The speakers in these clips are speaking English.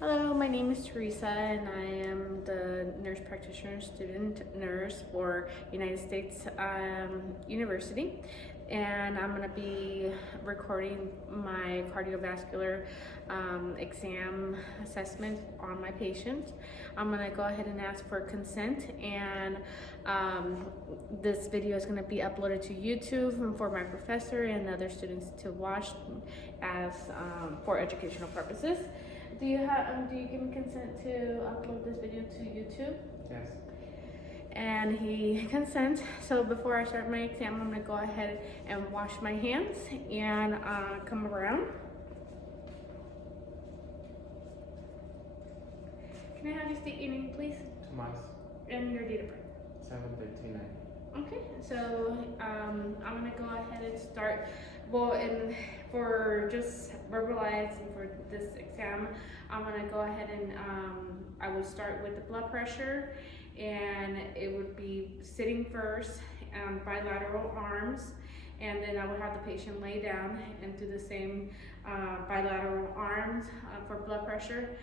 Hello, my name is Teresa and I am the nurse practitioner student nurse for United States University, and I'm going to be recording my cardiovascular exam assessment on my patient. I'm going to go ahead and ask for consent, and this video is going to be uploaded to YouTube for my professor and other students to watch as for educational purposes. Do you give me consent to upload this video to YouTube? Yes. And he consents. So before I start my exam, I'm gonna go ahead and wash my hands and come around. Can I have you state your name, please? Tomas. And your date of birth. 7/13/9. Okay, so I'm gonna go ahead and start. Well, and for just verbalizing for this exam, I'm gonna go ahead and I will start with the blood pressure, and it would be sitting first and bilateral arms, and then I would have the patient lay down and do the same bilateral arms for blood pressure,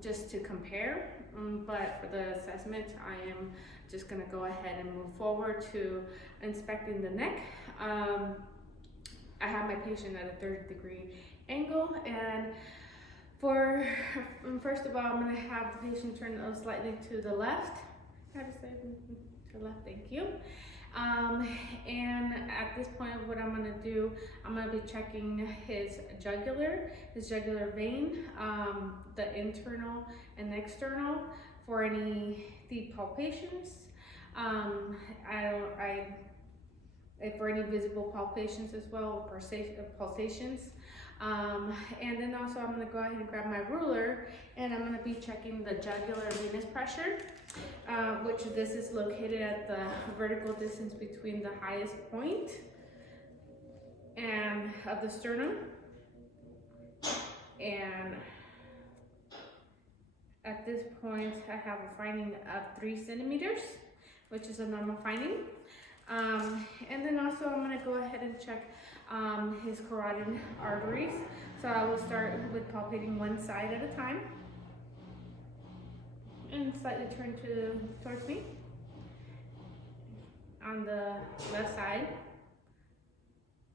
just to compare. But for the assessment, I am just gonna go ahead and move forward to inspecting the neck. I have my patient at a 30-degree angle, and first of all, I'm gonna have the patient turn slightly to the left. How to say to the left? Thank you. And at this point, what I'm gonna do, I'm gonna be checking his jugular vein, the internal and external, for any deep palpations. For any visible palpations as well, pulsations. And then also I'm gonna go ahead and grab my ruler, and I'm gonna be checking the jugular venous pressure, which this is located at the vertical distance between the highest point and of the sternum. And at this point, I have a finding of 3 centimeters, which is a normal finding. And then also I'm gonna go ahead and check his carotid arteries. So I will start with palpating one side at a time, and slightly turn towards me on the left side.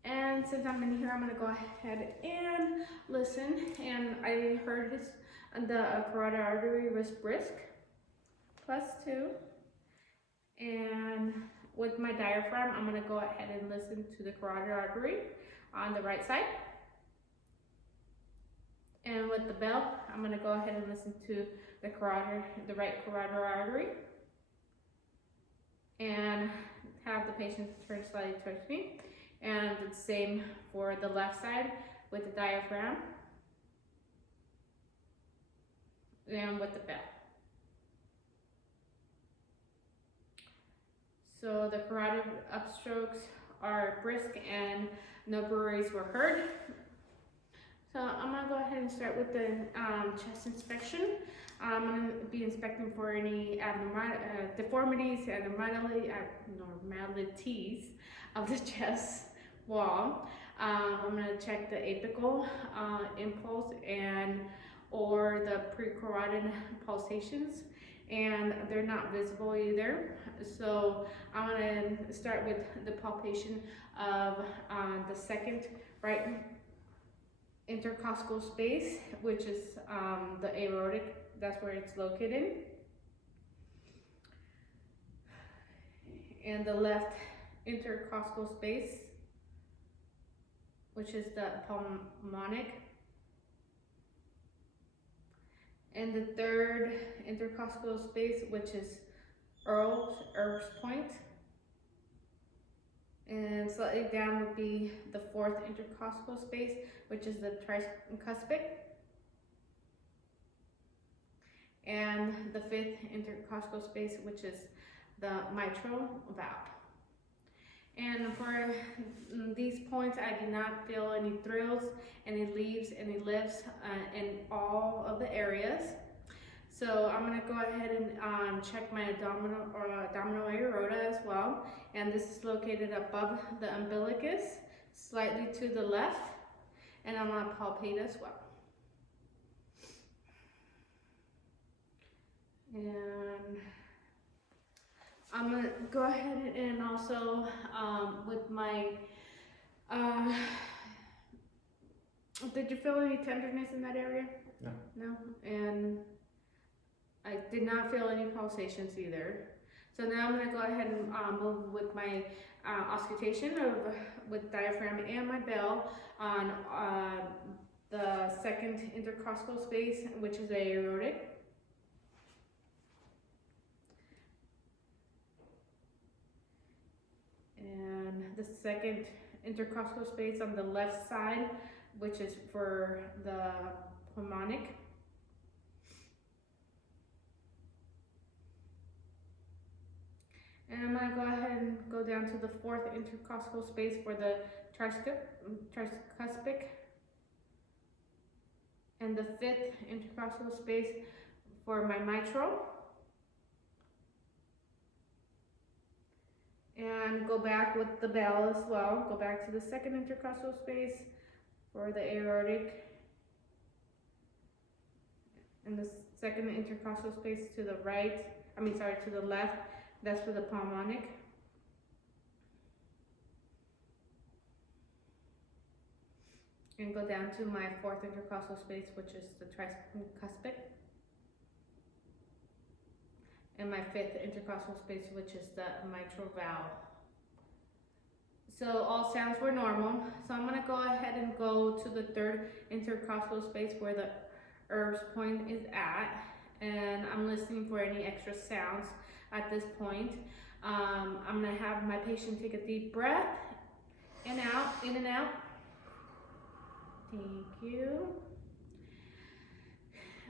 And since I'm in here, I'm gonna go ahead and listen. And I heard the carotid artery was brisk, +2. And with my diaphragm, I'm gonna go ahead and listen to the carotid artery on the right side. And with the bell, I'm gonna go ahead and listen to the right carotid artery. And have the patient turn slightly towards me. And the same for the left side with the diaphragm and with the bell. So the carotid upstrokes are brisk and no breweries were heard. So I'm gonna go ahead and start with the chest inspection. I'm gonna be inspecting for any deformities, abnormalities of the chest wall. I'm gonna check the apical impulse or the precarotid pulsations, and they're not visible either. So I'm gonna start with the palpation of the second right intercostal space, which is the aortic. That's where it's located. And the left intercostal space, which is the pulmonic. And the third intercostal space, which is Earl's point. And slightly down would be the fourth intercostal space, which is the tricuspid. And the fifth intercostal space, which is the mitral valve. And for these points, I do not feel any thrills, any leaves, any lifts in all of the areas. So I'm gonna go ahead and check my abdominal aorta as well. And this is located above the umbilicus, slightly to the left. And I'm gonna palpate as well. And I'm gonna go ahead and also with my did you feel any tenderness in that area? No. No? And I did not feel any pulsations either. So now I'm going to go ahead and move with my auscultation with diaphragm and my bell on the second intercostal space, which is aortic. And the second intercostal space on the left side, which is for the pulmonic. And I'm going to go ahead and go down to the fourth intercostal space for the tricuspid. And the fifth intercostal space for my mitral. And go back with the bell as well. Go back to the second intercostal space for the aortic. And the second intercostal space to the right, to the left, that's for the pulmonic. And go down to my fourth intercostal space, which is the tricuspid. And my fifth intercostal space, which is the mitral valve. So all sounds were normal. So I'm going to go ahead and go to the third intercostal space where the Erb's point is at. And I'm listening for any extra sounds at this point. I'm going to have my patient take a deep breath. In and out. Thank you.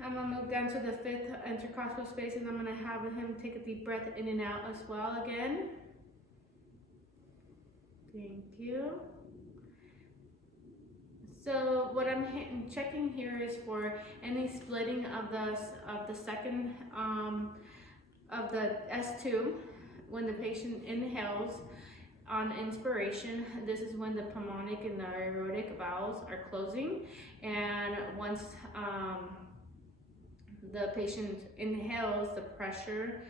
I'm going to move down to the fifth intercostal space and I'm going to have him take a deep breath in and out as well again. Thank you. So what I'm checking here is for any splitting of the second of the S2 when the patient inhales. On inspiration, this is when the pulmonic and the aortic valves are closing, and once the patient inhales, the pressure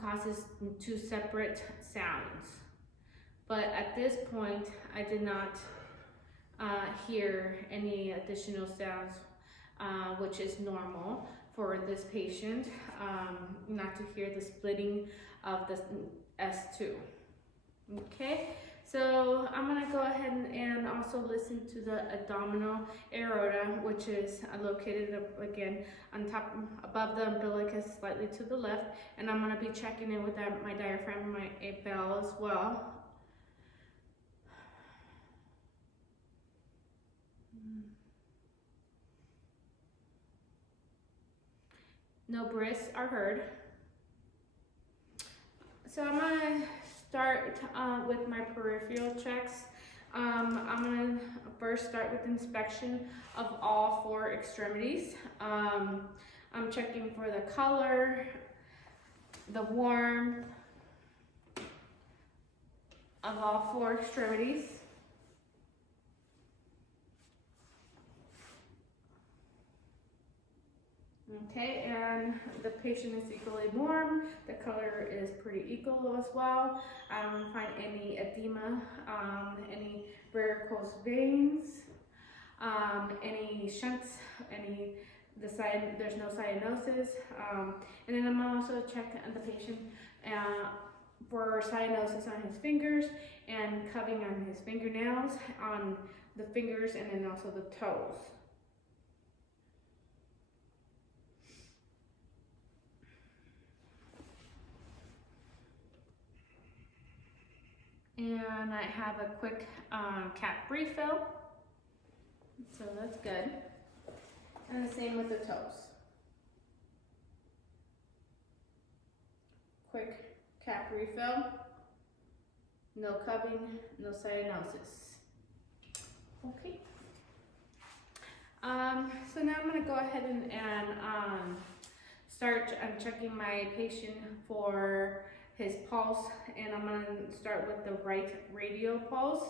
causes two separate sounds. But at this point, I did not hear any additional sounds, which is normal for this patient, not to hear the splitting of the S2. Okay, so I'm going to go ahead and also listen to the abdominal aorta, which is located again on top, above the umbilicus, slightly to the left, and I'm going to be checking in with my diaphragm and my bell as well. No breaths are heard. So I'm going to start with my peripheral checks. I'm going to first start with inspection of all four extremities. I'm checking for the color, the warmth of all four extremities. Okay, and the patient is equally warm. The color is pretty equal as well. I don't find any edema, any varicose veins, any shunts, there's no cyanosis. And then I'm also checking the patient for cyanosis on his fingers and cutting on his fingernails, on the fingers, and then also the toes. And I have a quick cap refill, so that's good. And the same with the toes. Quick cap refill, no cupping, no cyanosis. Okay. So now I'm going to go ahead and start checking my patient for his pulse, and I'm going to start with the right radial pulse.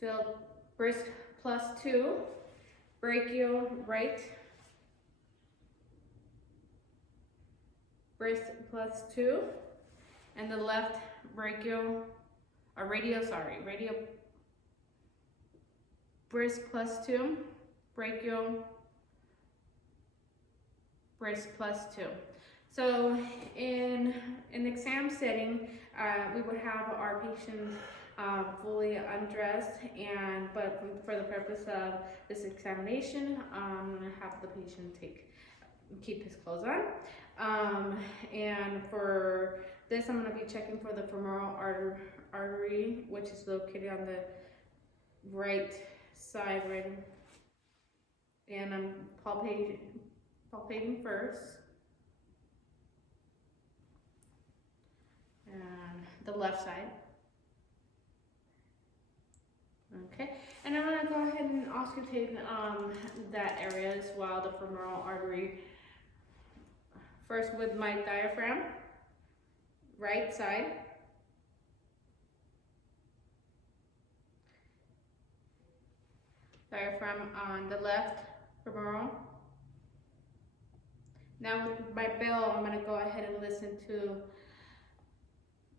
Feel brisk +2, brachial right, wrist plus 2, and the left brachial, or radial, sorry, radial wrist plus 2, brachial wrist plus 2. So in an exam setting, we would have our patient fully undressed, but for the purpose of this examination, I'm gonna have the patient keep his clothes on. And for this, I'm gonna be checking for the femoral artery, which is located on the right side, right, and I'm palpating first. And the left side. Okay, and I'm gonna go ahead and auscultate that area as well, the femoral artery. First with my diaphragm, right side. Diaphragm on the left femoral. Now with my bell, I'm gonna go ahead and listen to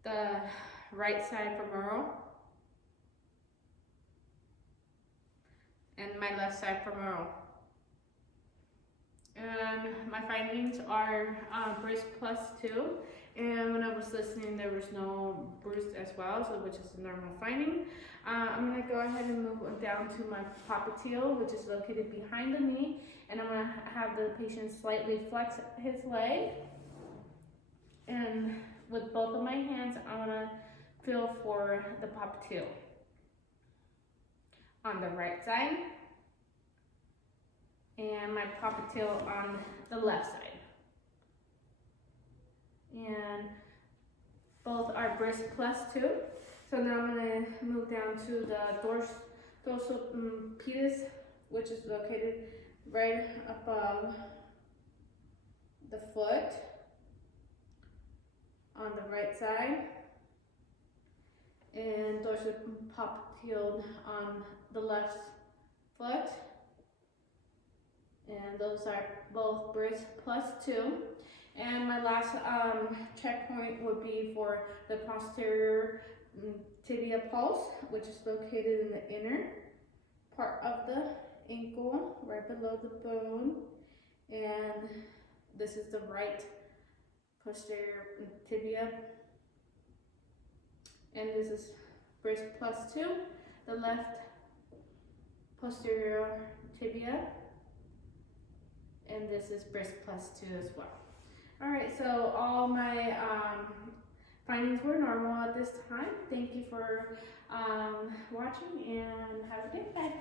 the right side femoral and my left side femoral. And my findings are bruise plus 2. And when I was listening, there was no bruise as well, so which is a normal finding. I'm gonna go ahead and move down to my popliteal, which is located behind the knee, and I'm gonna have the patient slightly flex his leg. And with both of my hands, I'm gonna feel for the popliteal on the right side, and my popliteal on the left side. And both are bruise plus 2. So now I'm gonna move down to the dorsal pedis, which is located right above the foot on the right side, and dorsal popliteal on the left foot, and those are both bruise plus 2. And my last checkpoint would be for the posterior tibia pulse, which is located in the inner part of the ankle, right below the bone, and this is the right posterior tibia, and this is bruise plus 2, the left posterior tibia, and this is bruise plus 2 as well. All right, so all my findings were normal at this time. Thank you for watching, and have a good day.